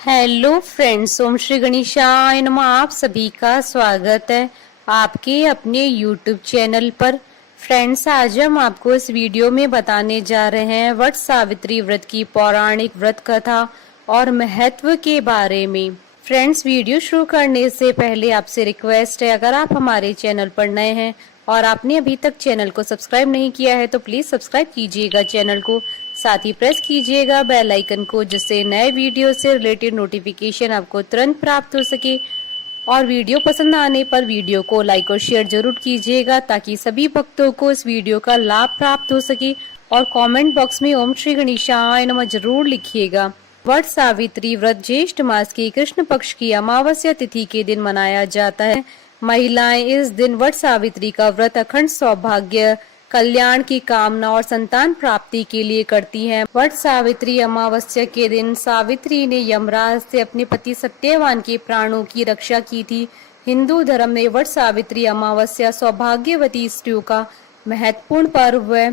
Hello friends, ओम श्री गणेशाय नमः। आप सभी का स्वागत है आपके अपने यूट्यूब चैनल पर। फ्रेंड्स, आज हम आपको इस वीडियो में बताने जा रहे हैं वट सावित्री व्रत की पौराणिक व्रत कथा और महत्व के बारे में। फ्रेंड्स, वीडियो शुरू करने से पहले आपसे रिक्वेस्ट है, अगर आप हमारे चैनल पर नए हैं और आपने अभी तक चैनल को सब्सक्राइब नहीं किया है तो प्लीज सब्सक्राइब कीजिएगा चैनल को, साथ ही प्रेस कीजिएगा बेल आइकन को, जिससे नए वीडियो से रिलेटेड नोटिफिकेशन आपको तुरंत प्राप्त हो सके। और वीडियो पसंद आने पर वीडियो को लाइक और शेयर जरूर कीजिएगा ताकि सभी भक्तों को इस वीडियो का लाभ प्राप्त हो सके। और कमेंट बॉक्स में ओम श्री गणेशाय नमः जरूर लिखिएगा। वट सावित्री व्रत ज्येष्ठ मास की कृष्ण पक्ष की अमावस्या तिथि के दिन मनाया जाता है। महिलाएं इस दिन वट सावित्री का व्रत अखंड सौभाग्य, कल्याण की कामना और संतान प्राप्ति के लिए करती हैं। वट सावित्री अमावस्या के दिन सावित्री ने यमराज से अपने पति सत्यवान के प्राणों की रक्षा की थी। हिंदू धर्म में वट सावित्री अमावस्या सौभाग्यवती स्त्रियों का महत्वपूर्ण पर्व है।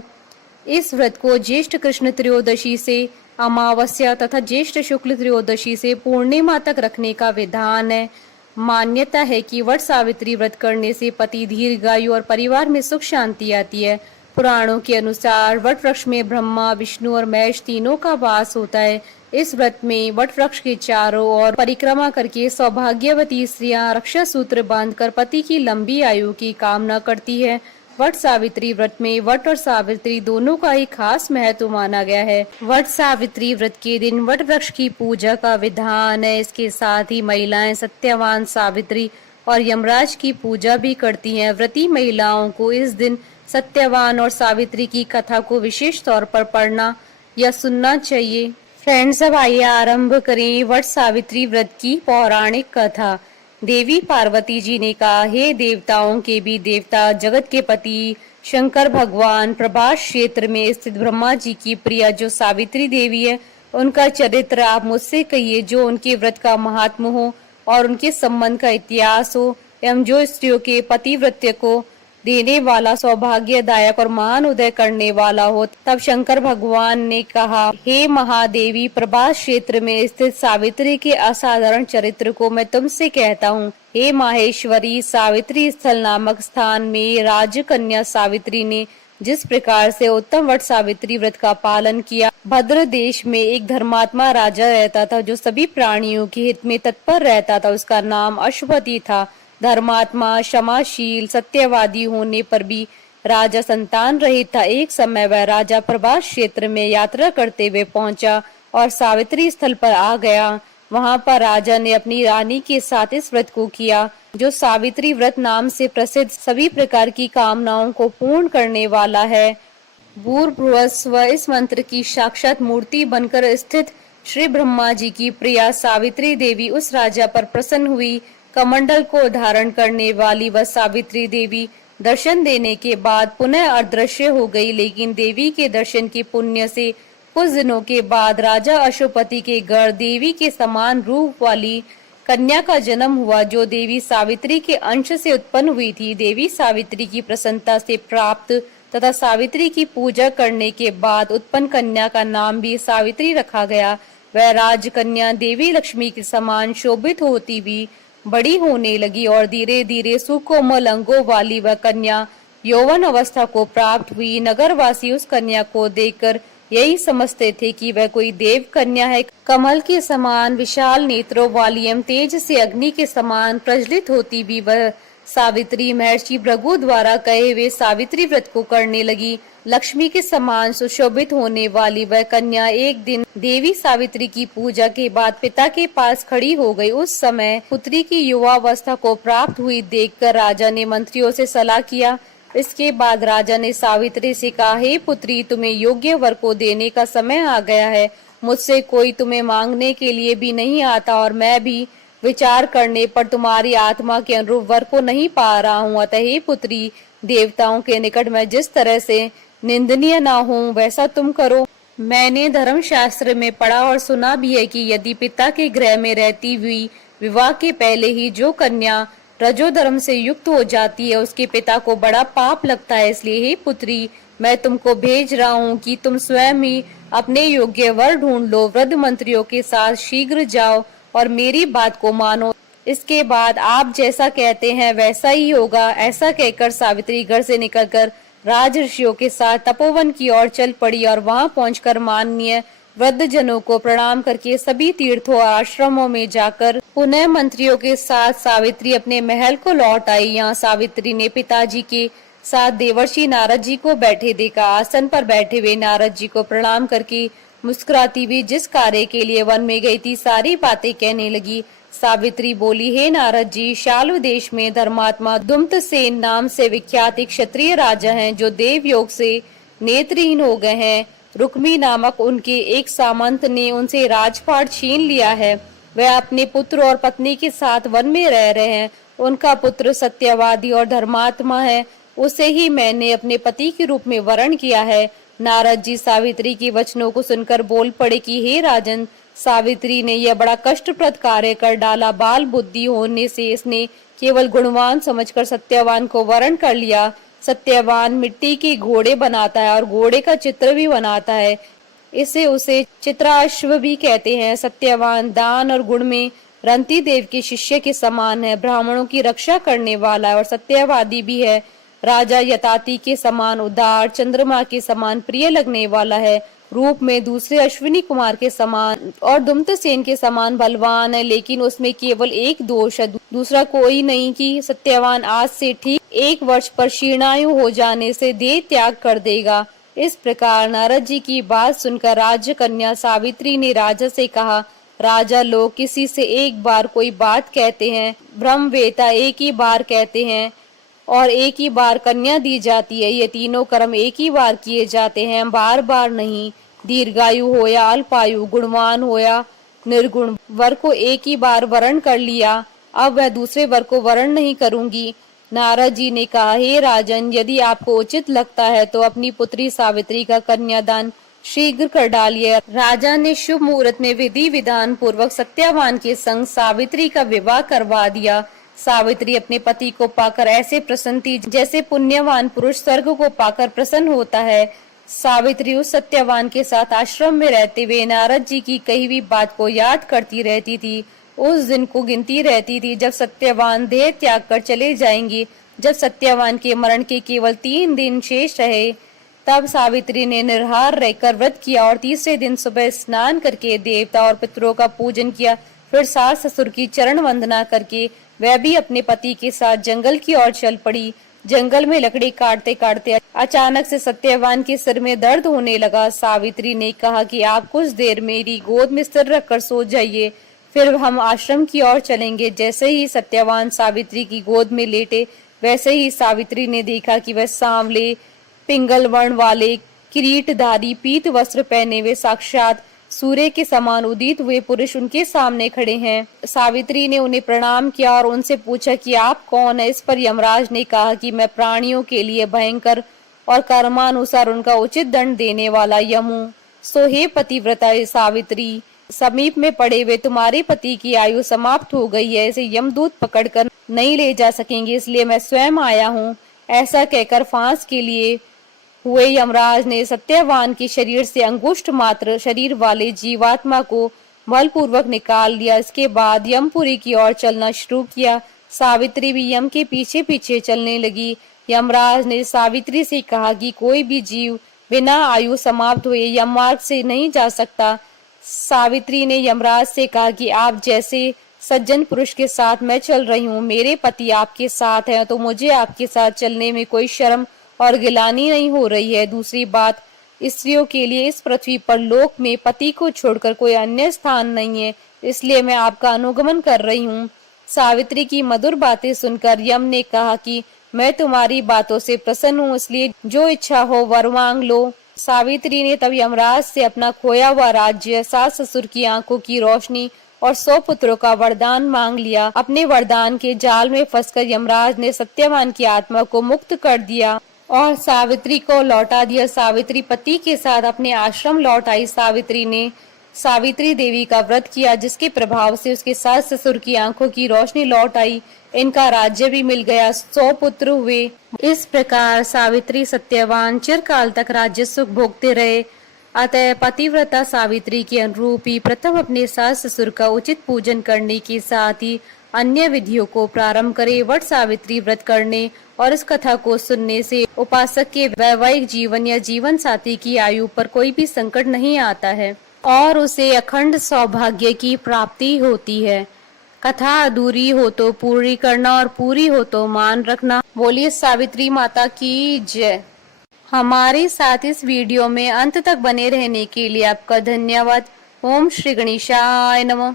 इस व्रत को ज्येष्ठ कृष्ण त्रयोदशी से अमावस्या तथा ज्येष्ठ शुक्ल त्रयोदशी से पूर्णिमा तक रखने का विधान है। मान्यता है कि वट सावित्री व्रत करने से पति दीर्घायु और परिवार में सुख शांति आती है। पुराणों के अनुसार वट वृक्ष में ब्रह्मा, विष्णु और महेश तीनों का वास होता है। इस व्रत में वट वृक्ष के चारों ओर परिक्रमा करके सौभाग्यवती स्त्रियां रक्षा सूत्र बांधकर पति की लंबी आयु की कामना करती है। वट सावित्री व्रत में वट और सावित्री दोनों का ही खास महत्व माना गया है। वट सावित्री व्रत के दिन वट वृक्ष की पूजा का विधान है। इसके साथ ही महिलाएं सत्यवान, सावित्री और यमराज की पूजा भी करती हैं। व्रती महिलाओं को इस दिन सत्यवान और सावित्री की कथा को विशेष तौर पर पढ़ना या सुनना चाहिए। फ्रेंड्स, अब आइए आरंभ करें वट सावित्री व्रत की पौराणिक कथा। देवी पार्वती जी ने कहा, हे देवताओं के भी देवता, जगत के पति शंकर भगवान, प्रभास क्षेत्र में स्थित ब्रह्मा जी की प्रिया जो सावित्री देवी है, उनका चरित्र आप मुझसे कहिए, जो उनके व्रत का महात्म हो और उनके संबंध का इतिहास हो, एवं जो स्त्रियों के पतिव्रत्य को देने वाला, सौभाग्यदायक और महान उदय करने वाला हो। तब शंकर भगवान ने कहा, हे महादेवी, प्रभास क्षेत्र में स्थित सावित्री के असाधारण चरित्र को मैं तुमसे कहता हूँ। हे माहेश्वरी, सावित्री स्थल नामक स्थान में राजकन्या सावित्री ने जिस प्रकार से उत्तम वट सावित्री व्रत का पालन किया। भद्र देश में एक धर्मात्मा राजा रहता था जो सभी प्राणियों के हित में तत्पर रहता था। उसका नाम अश्वपति था। धर्मात्मा, क्षमाशील, सत्यवादी होने पर भी राजा संतान रहित था। एक समय वह राजा प्रभास क्षेत्र में यात्रा करते हुए पहुंचा और सावित्री स्थल पर आ गया। वहां पर राजा ने अपनी रानी के साथ इस व्रत को किया, जो सावित्री व्रत नाम से प्रसिद्ध सभी प्रकार की कामनाओं को पूर्ण करने वाला है। भूर्भुवस्व इस मंत्र की साक्षात मूर्ति बनकर स्थित श्री ब्रह्मा जी की प्रिया सावित्री देवी उस राजा पर प्रसन्न हुई। कमंडल को धारण करने वाली वह सावित्री देवी दर्शन देने के बाद पुनः अदृश्य हो गई। लेकिन देवी के दर्शन के पुण्य से कुछ दिनों के बाद राजा अशोपति के घर देवी के समान रूप वाली कन्या का जन्म हुआ, जो देवी सावित्री के अंश से उत्पन्न हुई थी। देवी सावित्री की प्रसन्नता से प्राप्त तथा सावित्री की पूजा करने के बाद उत्पन्न कन्या का नाम भी सावित्री रखा गया। वह राजकन्या देवी लक्ष्मी के समान शोभित होती हुई बड़ी होने लगी और धीरे धीरे सुकोमल अंगों वाली वह कन्या यौवन अवस्था को प्राप्त हुई। नगरवासी उस कन्या को देखकर यही समझते थे कि वह कोई देव कन्या है। कमल के समान विशाल नेत्रों वाली एवं तेज से अग्नि के समान प्रज्वलित होती भी वह सावित्री महर्षि भृगु द्वारा कहे हुए सावित्री व्रत को करने लगी। लक्ष्मी के समान सुशोभित होने वाली वह कन्या एक दिन देवी सावित्री की पूजा के बाद पिता के पास खड़ी हो गई। उस समय पुत्री की युवावस्था को प्राप्त हुई देखकर राजा ने मंत्रियों से सलाह किया। इसके बाद राजा ने सावित्री से कहा, हे पुत्री, तुम्हें योग्य वर को देने का समय आ गया है। मुझसे कोई तुम्हें मांगने के लिए भी नहीं आता और मैं भी विचार करने पर तुम्हारी आत्मा के अनुरूप वर को नहीं पा रहा हूँ। अतः हे पुत्री, देवताओं के निकट मैं जिस तरह से निंदनीय ना हूँ वैसा तुम करो। मैंने धर्म शास्त्र में पढ़ा और सुना भी है कि यदि पिता के गृह में रहती हुई विवाह के पहले ही जो कन्या रजोधर्म से युक्त हो जाती है, उसके पिता को बड़ा पाप लगता है। इसलिए हे पुत्री, मैं तुमको भेज रहा हूँ कि तुम स्वयं ही अपने योग्य वर ढूंढ लो। वृद्ध मंत्रियों के साथ शीघ्र जाओ और मेरी बात को मानो। इसके बाद आप जैसा कहते हैं वैसा ही होगा। ऐसा कहकर सावित्री घर से निकलकर राज ऋषियों के साथ तपोवन की ओर चल पड़ी और वहां पहुंचकर माननीय वृद्ध जनों को प्रणाम करके सभी तीर्थों और आश्रमों में जाकर पुनः मंत्रियों के साथ सावित्री अपने महल को लौट आई। यहाँ सावित्री ने पिताजी के साथ देवर्षि नारद जी को बैठे देखा। आसन पर बैठे हुए नारद जी को प्रणाम करके मुस्कुराती हुई जिस कार्य के लिए वन में गई थी सारी बातें कहने लगी। सावित्री बोली, हे नारद जी, शाल्व देश में धर्मात्मा दुम्तसेन नाम से विख्यात एक क्षत्रिय राजा हैं जो देव योग से नेत्रहीन हो गए हैं। रुक्मी नामक उनके एक सामंत ने उनसे राजपाट छीन लिया है। वह अपने पुत्र और पत्नी के साथ वन में रह रहे हैं। उनका पुत्र सत्यवादी और धर्मात्मा है। उसे ही मैंने अपने पति के रूप में वरण किया है। नारद जी सावित्री के वचनों को सुनकर बोल पड़े कि हे राजन, सावित्री ने यह बड़ा कष्टप्रद कार्य कर डाला। बाल बुद्धि होने से इसने केवल गुणवान समझकर सत्यवान को वरण कर लिया। सत्यवान मिट्टी के घोड़े बनाता है और घोड़े का चित्र भी बनाता है। इसे उसे चित्राश्व भी कहते हैं। सत्यवान दान और गुण में रंती देव के शिष्य के समान है। ब्राह्मणों की रक्षा करने वाला है और सत्यवादी भी है। राजा यताति के समान उदार, चंद्रमा के समान प्रिय लगने वाला है। रूप में दूसरे अश्विनी कुमार के समान और दुम्तसेन के समान बलवान है। लेकिन उसमें केवल एक दोष है, दूसरा कोई नहीं कि सत्यवान आज से ठीक 1 वर्ष पर शीर्णायु हो जाने से देह त्याग कर देगा। इस प्रकार नारद जी की बात सुनकर राज्य कन्या सावित्री ने राजा से कहा, राजा, लोग किसी से एक बार कोई बात कहते हैं, ब्रह्मवेता एक ही बार कहते हैं और एक ही बार कन्या दी जाती है। ये तीनों कर्म एक ही बार किए जाते हैं, बार बार नहीं। दीर्घायु हो या अल्पायु, गुणवान हो या निर्गुण, वर को एक ही बार वरण कर लिया, अब वह दूसरे वर को वरण नहीं करूंगी। नारद जी ने कहा, हे राजन, यदि आपको उचित लगता है तो अपनी पुत्री सावित्री का कन्यादान शीघ्र कर डालिए। राजा ने शुभ मुहूर्त में विधि विधान पूर्वक सत्यवान के संग सावित्री का विवाह करवा दिया। सावित्री अपने पति को पाकर ऐसे प्रसन्न थी जैसे पुण्यवान पुरुष स्वर्ग को पाकर प्रसन्न होता है। सावित्री उस सत्यवान के साथ आश्रम में रहते हुए नारद जी की कही हुई बात को याद करती रहती थी। उस दिन को गिनती रहती थी जब सत्यवान देह त्याग कर चले जाएंगे। जब सत्यवान के मरण के केवल 3 दिन शेष रहे, तब सावित्री ने निर्हार रहकर व्रत किया और तीसरे दिन सुबह स्नान करके देवता और पितरों का पूजन किया। फिर सास ससुर की चरण वंदना करके वह भी अपने पति के साथ जंगल की ओर चल पड़ी। जंगल में लकड़ी काटते काटते अचानक से सत्यवान के सिर में दर्द होने लगा। सावित्री ने कहा कि आप कुछ देर मेरी गोद में सिर रखकर सो जाइए, फिर हम आश्रम की ओर चलेंगे। जैसे ही सत्यवान सावित्री की गोद में लेटे, वैसे ही सावित्री ने देखा कि वह सांवले पिंगल वर्ण वाले किरीटधारी पीत वस्त्र पहने हुए साक्षात सूर्य के समान उदित हुए पुरुष उनके सामने खड़े हैं। सावित्री ने उन्हें प्रणाम किया और उनसे पूछा कि आप कौन है। इस पर यमराज ने कहा कि मैं प्राणियों के लिए भयंकर और कर्मानुसार उनका उचित दंड देने वाला यम हूँ। सो हे पतिव्रता सावित्री, समीप में पड़े हुए तुम्हारे पति की आयु समाप्त हो गई है, इसे यमदूत पकड़कर नहीं ले जा सकेंगे, इसलिए मैं स्वयं आया हूँ। ऐसा कहकर फांस के लिए हुए यमराज ने सत्यवान के शरीर से अंगुष्ठ मात्र शरीर वाले जीवात्मा को बलपूर्वक निकाल लिया। इसके बाद यमपुरी की ओर चलना शुरू किया। सावित्री भी यम के पीछे पीछे चलने लगी। यमराज ने सावित्री से कहा कि कोई भी जीव बिना आयु समाप्त हुए यम मार्ग से नहीं जा सकता। सावित्री ने यमराज से कहा कि आप जैसे सज्जन पुरुष के साथ मैं चल रही हूँ, मेरे पति आपके साथ हैं, तो मुझे आपके साथ चलने में कोई शर्म और गिलानी नहीं हो रही है। दूसरी बात, स्त्रियों के लिए इस पृथ्वी पर लोक में पति को छोड़कर कोई अन्य स्थान नहीं है, इसलिए मैं आपका अनुगमन कर रही हूँ। सावित्री की मधुर बातें सुनकर यम ने कहा कि मैं तुम्हारी बातों से प्रसन्न हूँ, इसलिए जो इच्छा हो वर मांग लो। सावित्री ने तब यमराज से अपना खोया हुआ राज्य, सास ससुर की आंखों की रोशनी और 100 पुत्रों का वरदान मांग लिया। अपने वरदान के जाल में फंसकर यमराज ने सत्यवान की आत्मा को मुक्त कर दिया और सावित्री को लौटा दिया। सावित्री पति के साथ अपने आश्रम लौट आई। सावित्री ने सावित्री देवी का व्रत किया, जिसके प्रभाव से उसके सास ससुर की आंखों की रोशनी लौट आई। इनका राज्य भी मिल गया, 100 पुत्र हुए। इस प्रकार सावित्री सत्यवान चिरकाल तक राज्य सुख भोगते रहे। अतः पतिव्रता सावित्री के अनुरूप ही प्रथम अपने सास ससुर का उचित पूजन करने के साथ ही अन्य विधियों को प्रारंभ करे। वट सावित्री व्रत करने और इस कथा को सुनने से उपासक के वैवाहिक जीवन या जीवन साथी की आयु पर कोई भी संकट नहीं आता है और उसे अखंड सौभाग्य की प्राप्ति होती है। कथा अधूरी हो तो पूरी करना और पूरी हो तो मान रखना। बोलिए सावित्री माता की जय। हमारे साथ इस वीडियो में अंत तक बने रहने के लिए आपका धन्यवाद। ओम श्री गणेशाय नमः।